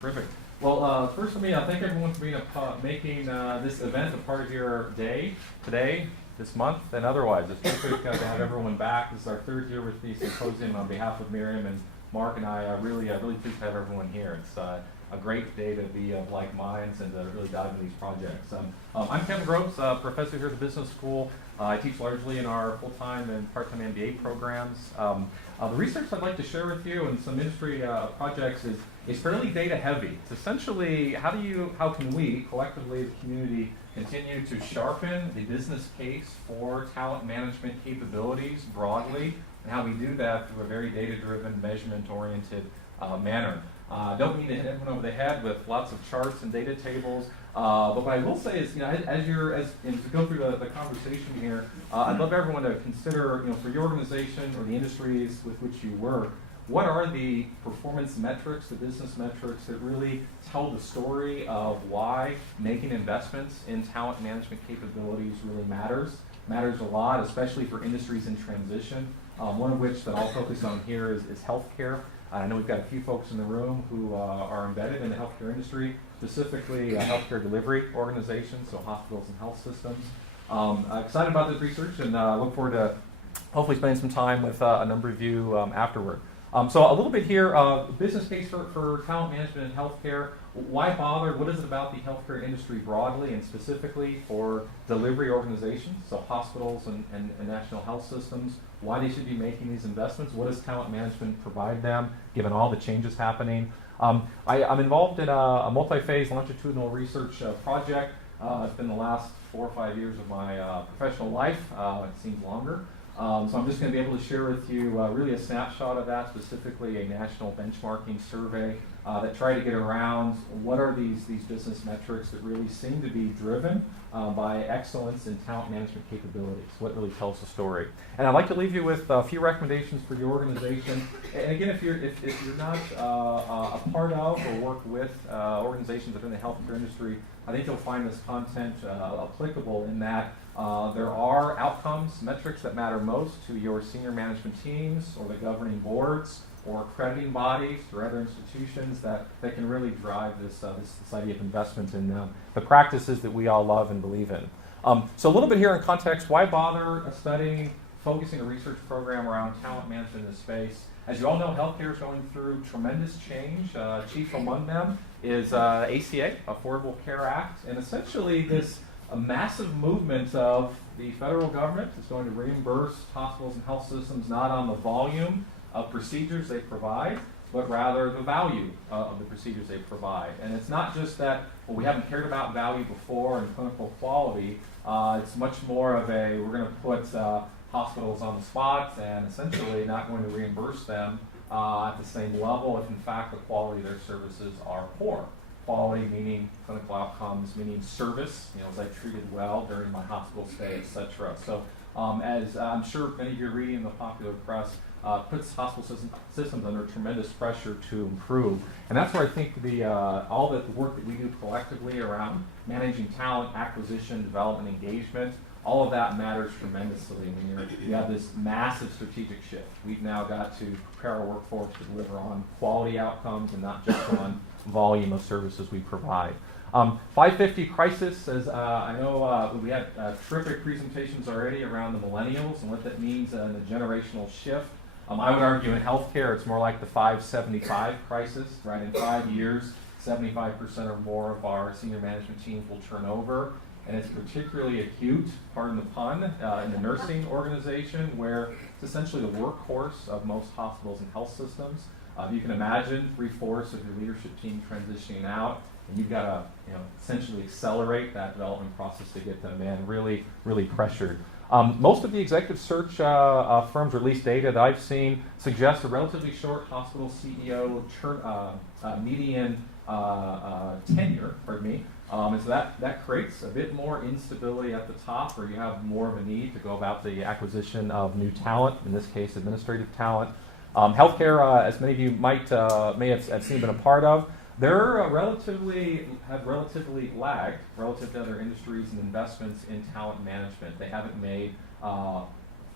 Terrific. Well, first of all, thank everyone for making this event a part of your day today, this month, and otherwise. It's terrific to have everyone back. This is our third year with the symposium. On behalf of Miriam and Mark and I, really pleased to have everyone here. It's a great day to be of like minds and to really dive into these projects. I'm Kevin Groves, professor here at the business school. I teach largely in our full-time and part-time MBA programs. The research I'd like to share with you and some industry projects is fairly data heavy. It's essentially how can we collectively, the community, continue to sharpen the business case for talent management capabilities broadly, and how we do that through a very data-driven, measurement-oriented manner. Don't mean to hit everyone over the head with lots of charts and data tables, but what I will say is, as to go through the conversation here, I'd love everyone to consider, for your organization or the industries with which you work, what are the performance metrics, the business metrics that really tell the story of why making investments in talent management capabilities really matters a lot, especially for industries in transition. One of which that I'll focus on here is healthcare. I know we've got a few folks in the room who are embedded in the healthcare industry, specifically healthcare delivery organizations, so hospitals and health systems. I'm excited about this research and look forward to hopefully spending some time with a number of you afterward. So a little bit here, business case for talent management in healthcare. Why bother? What is it about the healthcare industry broadly and specifically for delivery organizations, so hospitals and national health systems, why they should be making these investments? What does talent management provide them, given all the changes happening? I'm involved in a multi-phase longitudinal research project. It's been the last 4 or 5 years of my professional life. It seems longer. So I'm just going to be able to share with you really a snapshot of that, specifically a national benchmarking survey that try to get around what are these business metrics that really seem to be driven by excellence in talent management capabilities, what really tells the story. And I'd like to leave you with a few recommendations for your organization. And again, if you're not a part of or work with organizations that are in the healthcare industry, I think you'll find this content applicable in that there are outcomes, metrics that matter most to your senior management teams or the governing boards or accrediting bodies or other institutions that can really drive this idea of investment in the practices that we all love and believe in. So a little bit here in context, why bother focusing a research program around talent management in this space? As you all know, healthcare is going through tremendous change. Chief among them is ACA, Affordable Care Act, and essentially a massive movement of the federal government is going to reimburse hospitals and health systems not on the volume of procedures they provide, but rather the value of the procedures they provide. And it's not just that, well, we haven't cared about value before and clinical quality. It's much more of we're going to put hospitals on the spot and essentially not going to reimburse them at the same level if in fact the quality of their services are poor. Quality meaning clinical outcomes, meaning service, was I treated well during my hospital stay, etc. So as I'm sure many of you are reading in the popular press, puts hospital systems under tremendous pressure to improve. And that's where I think all the work that we do collectively around managing talent, acquisition, development, engagement, all of that matters tremendously when you have this massive strategic shift. We've now got to prepare our workforce to deliver on quality outcomes and not just on volume of services we provide. 550 crisis, as I know we had terrific presentations already around the millennials and what that means in a generational shift. I would argue in healthcare it's more like the 575 crisis, right? In 5 years, 75% or more of our senior management teams will turn over. And it's particularly acute, pardon the pun, in the nursing organization where it's essentially the workhorse of most hospitals and health systems. You can imagine 3/4 of your leadership team transitioning out, and you've got to essentially accelerate that development process to get them in, really, really pressured. Most of the executive search firms release data that I've seen suggest a relatively short hospital CEO median tenure, and so that creates a bit more instability at the top, where you have more of a need to go about the acquisition of new talent, in this case administrative talent. Healthcare, as many of you may have seen been a part of, they're relatively lagged relative to other industries and investments in talent management. They haven't made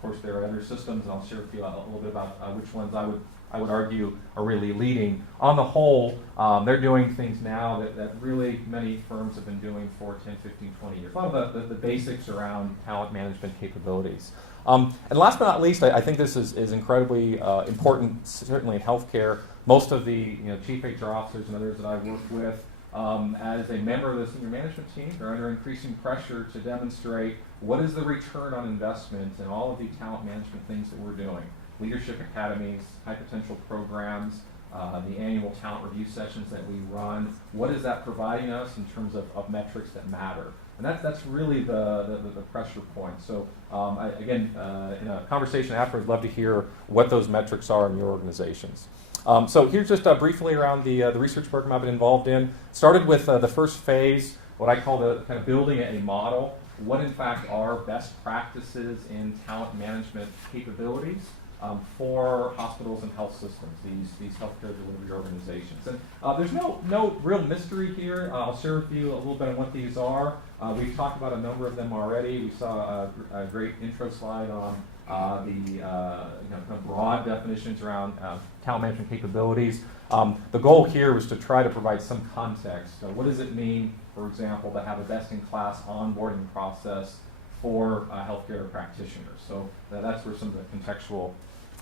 course, there are other systems, and I'll share with you a little bit about which ones I would argue are really leading. On the whole, they're doing things now that really many firms have been doing for 10, 15, 20 years. A lot of the basics around talent management capabilities. And last but not least, I think this is incredibly important, certainly in healthcare. Most of the chief HR officers and others that I've worked with, as a member of the senior management team, they're under increasing pressure to demonstrate what is the return on investment in all of the talent management things that we're doing. Leadership academies, high potential programs, the annual talent review sessions that we run. What is that providing us in terms of metrics that matter? And that's really the pressure point. So again, in a conversation afterwards, I'd love to hear what those metrics are in your organizations. So here's just briefly around the research program I've been involved in. Started with the first phase, what I call the kind of building a model. What in fact are best practices in talent management capabilities for hospitals and health systems, these healthcare delivery organizations. And there's no real mystery here. I'll share with you a little bit on what these are. We've talked about a number of them already. We saw a great intro slide on the kind of broad definitions around talent management capabilities. The goal here was to try to provide some context. What does it mean, for example, to have a best-in-class onboarding process for healthcare practitioners? So that's where some of the contextual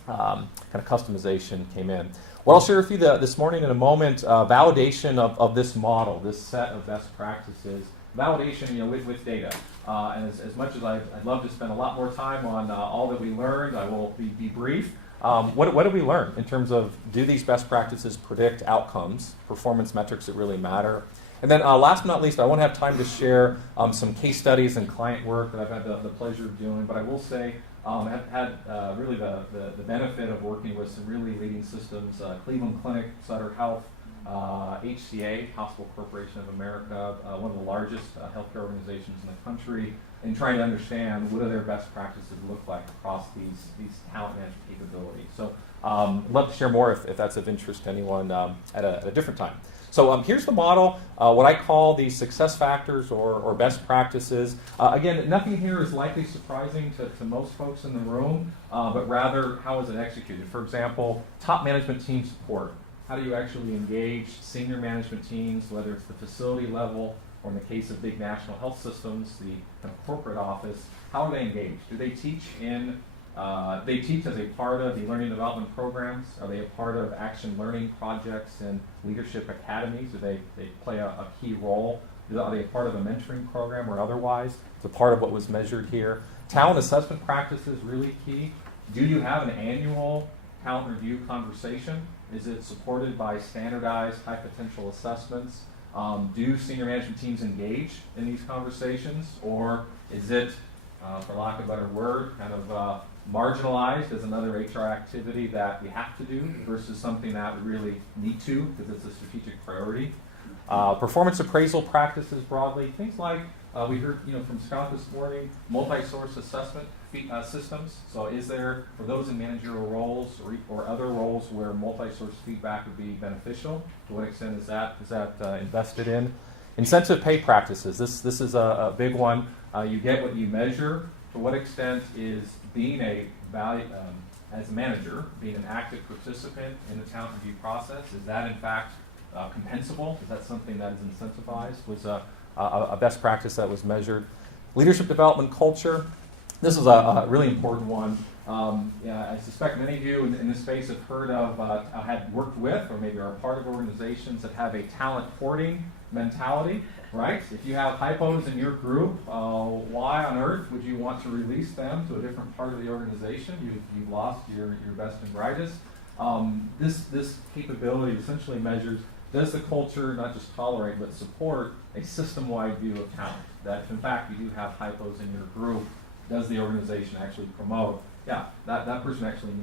kind of customization came in. What I'll share with you this morning in a moment, validation of this model, this set of best practices, validation with data. And as much as I'd love to spend a lot more time on all that we learned, I will be brief. What did we learn in terms of, do these best practices predict outcomes, performance metrics that really matter? And then last but not least, I won't have time to share some case studies and client work that I've had the pleasure of doing, but I will say I've had really the benefit of working with some really leading systems, Cleveland Clinic, Sutter Health, HCA, Hospital Corporation of America, one of the largest healthcare organizations in the country, and trying to understand what do their best practices look like across these talent management capabilities. So I'd love to share more if that's of interest to anyone at a different time. So here's the model, what I call the success factors or best practices. Again, nothing here is likely surprising to most folks in the room, but rather how is it executed? For example, top management team support. How do you actually engage senior management teams, whether it's the facility level or in the case of big national health systems, the kind of corporate office? How are they engaged? Do they teach they teach as a part of the learning development programs? Are they a part of action learning projects and leadership academies? Do they play a key role? Are they a part of a mentoring program or otherwise? It's a part of what was measured here. Talent assessment practices, really key. Do you have an annual talent review conversation? Is it supported by standardized high potential assessments? Do senior management teams engage in these conversations? Or is it, for lack of a better word, kind of marginalized as another HR activity that we have to do versus something that we really need to because it's a strategic priority? Performance appraisal practices broadly, things like we heard from Scott this morning, multi-source assessment systems. So is there, for those in managerial roles or other roles where multi-source feedback would be beneficial, to what extent is that invested in? Incentive pay practices, this is a big one. You get what you measure. To what extent is being as a manager, being an active participant in the talent review process, is that in fact compensable? Is that something that is incentivized? Was a best practice that was measured. Leadership development culture. This is a really important one. I suspect many of you in this space have heard of, had worked with, or maybe are part of organizations that have a talent hoarding mentality, right? If you have hypos in your group, why on earth would you want to release them to a different part of the organization? You've lost your best and brightest. This capability essentially measures, does the culture not just tolerate but support a system-wide view of talent? That if in fact you do have hypos in your group, does the organization actually promote? Yeah, that person actually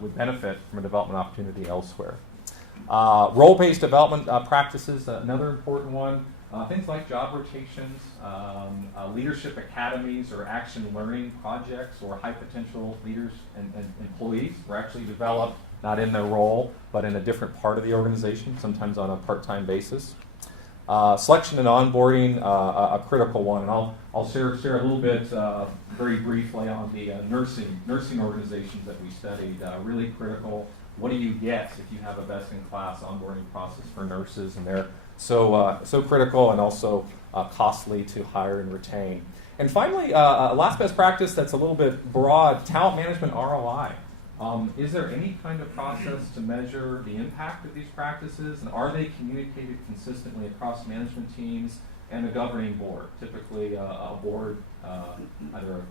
would benefit from a development opportunity elsewhere. Role-based development practices, another important one. Things like job rotations, leadership academies or action learning projects or high potential leaders and employees were actually developed not in their role but in a different part of the organization, sometimes on a part-time basis. Selection and onboarding, a critical one, and I'll share a little bit very briefly on the nursing organizations that we studied. Really critical. What do you get if you have a best-in-class onboarding process for nurses? And they're so critical and also costly to hire and retain. And finally, last best practice that's a little bit broad, talent management ROI. Is there any kind of process to measure the impact of these practices, and are they communicated consistently across management teams and the governing board? Typically, a board, either a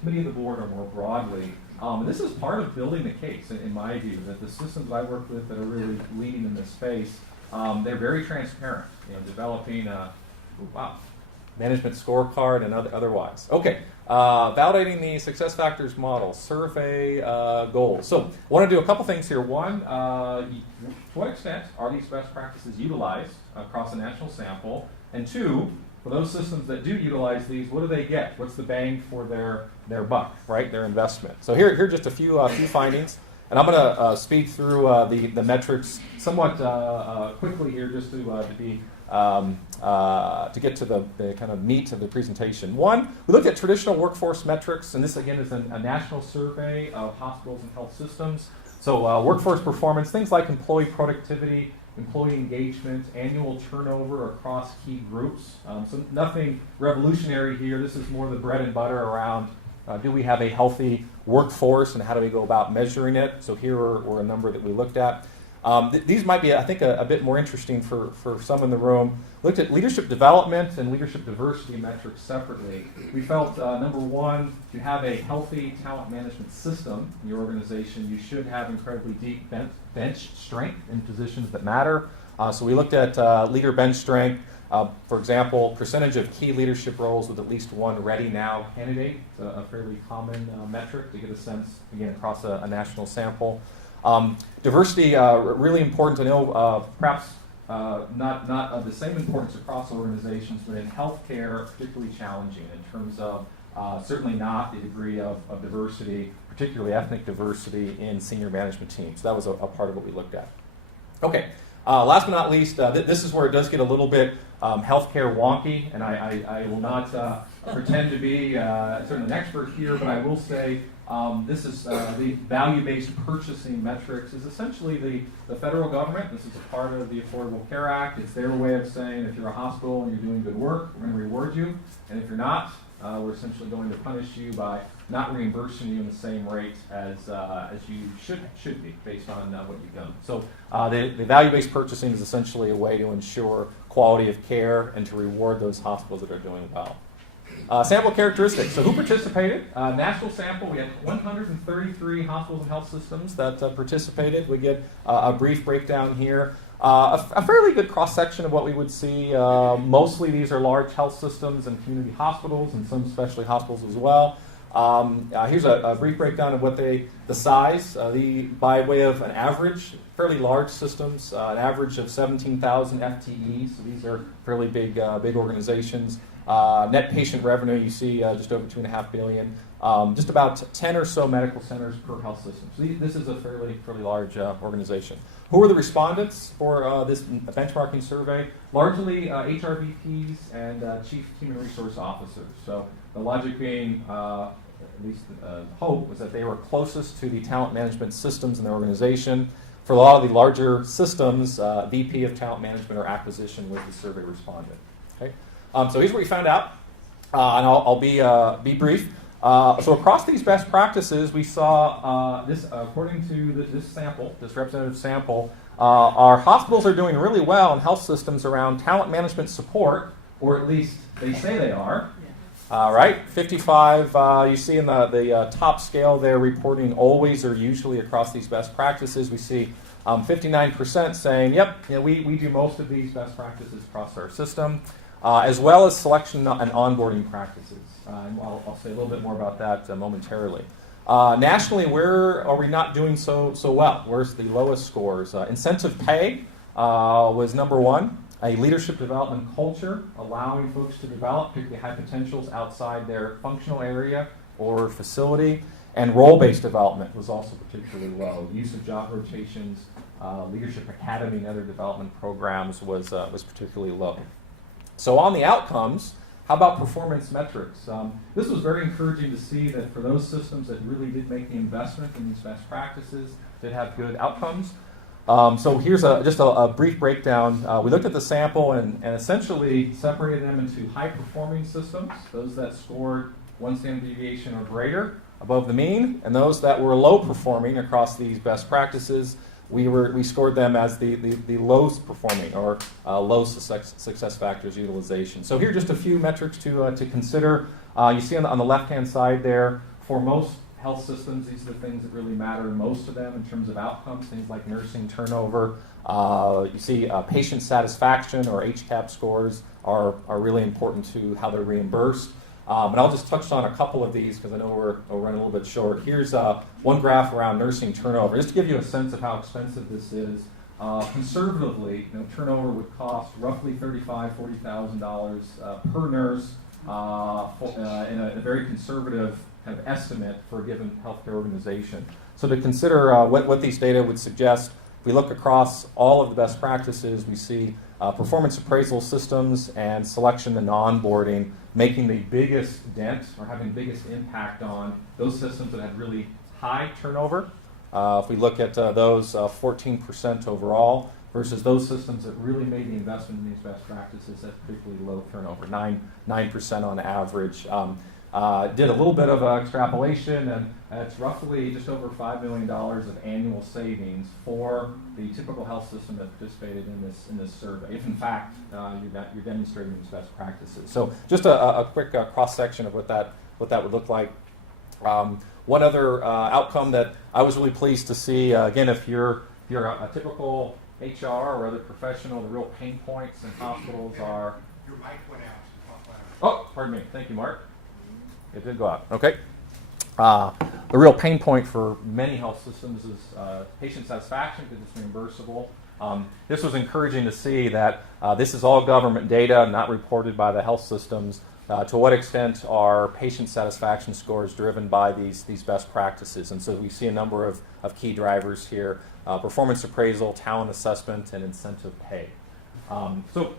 committee of the board or more broadly. And this is part of building the case, in my view, that the systems I work with that are really leading in this space, they're very transparent. Developing management scorecard and otherwise. Okay, validating the success factors model, survey goals. So I want to do a couple things here. One, to what extent are these best practices utilized across a national sample? And two, for those systems that do utilize these, what do they get? What's the bang for their buck, right? Their investment. So here are just a few findings. And I'm going to speed through the metrics somewhat quickly here, just to get to the kind of meat of the presentation. One, we looked at traditional workforce metrics, and this again is a national survey of hospitals and health systems. So workforce performance, things like employee productivity, employee engagement, annual turnover across key groups. So nothing revolutionary here. This is more the bread and butter around do we have a healthy workforce and how do we go about measuring it? So here were a number that we looked at. These might be, I think, a bit more interesting for some in the room. Looked at leadership development and leadership diversity metrics separately. We felt, number one, to have a healthy talent management system in your organization, you should have incredibly deep bench strength in positions that matter. So we looked at leader bench strength. For example, percentage of key leadership roles with at least one ready now candidate. It's a fairly common metric to get a sense, again, across a national sample. Diversity, really important to know, perhaps not of the same importance across organizations, but in healthcare, particularly challenging in terms of certainly not the degree of diversity, particularly ethnic diversity in senior management teams. So that was a part of what we looked at. Okay, last but not least, this is where it does get a little bit healthcare wonky, and I will not pretend to be certainly an expert here, but I will say this is the value-based purchasing metrics is essentially the federal government. This is a part of the Affordable Care Act. It's their way of saying if you're a hospital and you're doing good work, we're going to reward you, and if you're not, we're essentially going to punish you by not reimbursing you in the same rate as you should be based on what you've done. So the value-based purchasing is essentially a way to ensure quality of care and to reward those hospitals that are doing well. Sample characteristics. So who participated? National sample, we had 133 hospitals and health systems that participated. We get a brief breakdown here. A fairly good cross-section of what we would see. Mostly these are large health systems and community hospitals and some specialty hospitals as well. Here's a brief breakdown of what the size, by way of an average, fairly large systems, an average of 17,000 FTEs. So these are fairly big organizations. Net patient revenue, you see just over $2.5 billion. Just about 10 or so medical centers per health system. So this is a fairly large organization. Who were the respondents for this benchmarking survey? Largely HRVPs and chief human resource officers. So the logic being, at least hope, was that they were closest to the talent management systems in the organization. For a lot of the larger systems, VP of talent management or acquisition was the survey respondent. Okay? So here's what we found out, and I'll be brief. So across these best practices, we saw this, according to this sample, this representative sample, our hospitals are doing really well in health systems around talent management support, or at least they say they are. Right, 55, you see in the top scale there reporting always or usually across these best practices. We see 59% saying, yep, we do most of these best practices across our system. As well as selection and onboarding practices. And I'll say a little bit more about that momentarily. Nationally, where are we not doing so well? Where's the lowest scores? Incentive pay was number one. A leadership development culture, allowing folks to develop, particularly high potentials outside their functional area or facility. And role-based development was also particularly low. Use of job rotations, leadership academy and other development programs was particularly low. So on the outcomes, how about performance metrics? This was very encouraging to see that for those systems that really did make the investment in these best practices, did have good outcomes. So here's just a brief breakdown. We looked at the sample and essentially separated them into high-performing systems, those that scored 1 standard deviation or greater above the mean, and those that were low-performing across these best practices. We scored them as the lowest performing or low success factors utilization. So here are just a few metrics to consider. You see on the left-hand side there, for most health systems, these are the things that really matter, most of them in terms of outcomes, things like nursing turnover. You see patient satisfaction or HCAHPS scores are really important to how they're reimbursed. And I'll just touch on a couple of these because I know we're running a little bit short. Here's one graph around nursing turnover, just to give you a sense of how expensive this is. Conservatively, turnover would cost roughly $35,000, $40,000 per nurse in a very conservative kind of estimate for a given healthcare organization. So to consider what these data would suggest, if we look across all of the best practices, we see performance appraisal systems and selection and onboarding making the biggest dent or having the biggest impact on those systems that had really high turnover. If we look at those 14% overall versus those systems that really made the investment in these best practices, that's particularly low turnover, 9% on average. Did a little bit of extrapolation, and it's roughly just over $5 million of annual savings for the typical health system that participated in this survey, if in fact you're demonstrating these best practices. So just a quick cross-section of what that would look like. One other outcome that I was really pleased to see, again, if you're a typical HR or other professional, the real pain points in hospitals are... Your mic went out. Oh, pardon me. Thank you, Mark. It did go out. Okay. The real pain point for many health systems is patient satisfaction because it's reimbursable. This was encouraging to see that this is all government data, not reported by the health systems. To what extent are patient satisfaction scores driven by these best practices? And so we see a number of key drivers here: performance appraisal, talent assessment, and incentive pay. So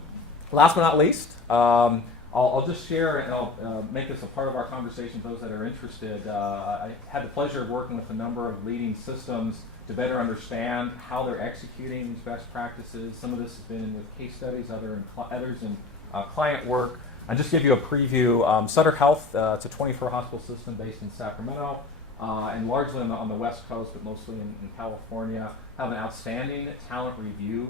last but not least, I'll just share, and I'll make this a part of our conversation for those that are interested. I had the pleasure of working with a number of leading systems to better understand how they're executing these best practices. Some of this has been with case studies, others in client work. I'll just give you a preview. Sutter Health, it's a 24-hospital system based in Sacramento, and largely on the West Coast, but mostly in California, have an outstanding talent review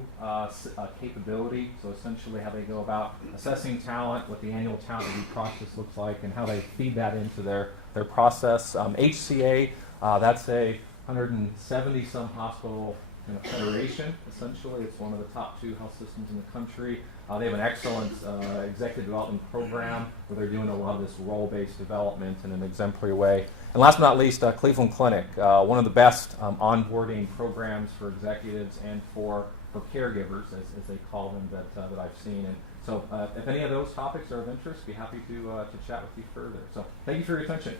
capability. So essentially how they go about assessing talent, what the annual talent review process looks like, and how they feed that into their process. HCA, that's a 170-some hospital federation, essentially. It's one of the top 2 health systems in the country. They have an excellent executive development program where they're doing a lot of this role-based development in an exemplary way. And last but not least, Cleveland Clinic, one of the best onboarding programs for executives and for caregivers, as they call them, that I've seen. And so if any of those topics are of interest, be happy to chat with you further. So thank you for your attention.